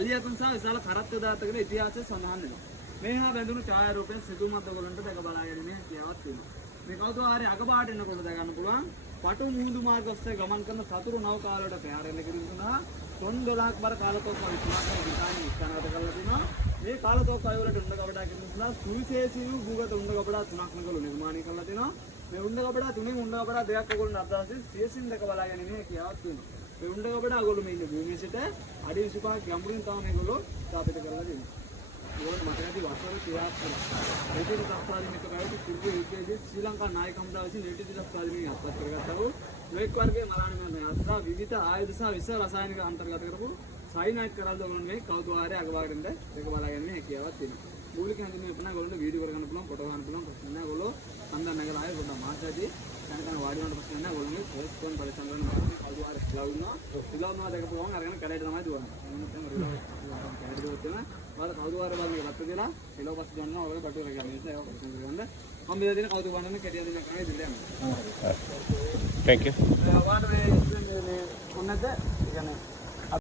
අලියතුන් සහ විශාල කරත්ත දාතකගේ ඉතිහාසය සඳහන් වෙනවා. මේ හා බැඳුණු ඡායාරූපයෙන් සිතුමත් ඔයගොල්ලන්ට දැක බලාගෙන ඉන්නේ කියවත් තියෙනවා. මේ කෞතුහාරය අගපාට එනකොට දැක ගන්න පුළුවන්. පටු මුහුදු මාර්ග ඔස්සේ ගමන් කරන සතුරු නෞකාවලට පැහැරෙන්න කිරුණා. තොන් 12ක් බර කාලතෝක්කව විතුනාගේ විකාණි ඉස්කනකට කරලා තිනවා. මේ කාලතෝක්කව වලට උණ්ඩ කපඩා කිරුණා සුවිශේෂී වූ භූගත උණ්ඩ කපඩා 3ක් නගලු නිර්මාණය කරලා තිනවා. මේ උණ්ඩ කපඩා තුනෙන් උණ්ඩ කපඩා දෙකක් ඔයගොල්ලෝ අදහසින් සියසින් දැක බලාගෙන ඉන්නේ කියවත් තියෙනවා. මේ උණ්ඩ කපඩා ඔයගොල්ලෝ මේ ඉන්න භූමිය සිට අඩි 25ක් ගැඹුරින් තමයි මේගොල්ලෝ ස්ථාපිත කරලා දෙන්නේ. ඒවල මතකදී වසර 30ක් කරා. ඒකේ තත්ත්වාදීන් එක පැවති කුරුගේ යුද්ධයේදී ශ්‍රී ලංකා නායක හමුදාව විසින් ඒටි තත්ත්වාදීන් අත්පත් කරගත්තා වූ නොඑක් වර්ගයේ මරාණිමය යාත්‍රා විවිධ ආයුධ සහ විස රසායනික අන්තර්ගත කරපු සයිනයිඩ් කරල්ද ඔයගොල්ලෝ මේ කෞතුහාරය අගවාගෙන දෙක බලාගෙන හැකියාවක් තියෙනවා. මූලික හැඳින්වීම අපනා ඔයගොල්ලෝ වීඩියෝ කරගන්න පුළුවන්, ෆොටෝ ගන්න පුළුවන්. ප්‍රශ්න නැහැ ඔයගොල්ලෝ හන්දා නැගලා ආයෙ පොඩ්ඩක් මාසාදී දැන් වාඩි වෙනකොට ප්‍රශ්න නැහැ ඔයගොල්ලෝ ෆේස් ෆෝන් පරිසම් කරන කෞතුහාරය ක්ලවුනා. ක්ලවුනා දෙක පුළුවන් අරගෙන කැලේට තමයි දුවන්නේ. කැලේට දුවද්දිම වල කෞතුහාරය බලන්න ගත්ත කියලා එළව පස්සේ ගන්නවා ඔයගොල්ලෝ බටුවර ගන්න. ඒක ප්‍රශ්න කරගන්න. මම බෙදලා දෙන කෞතුහාරය වන්න කැටිය දෙන්න කරන්නේ දෙන්න. Thank you. වාඩි වෙන්නේ කොන්නද? කියන්නේ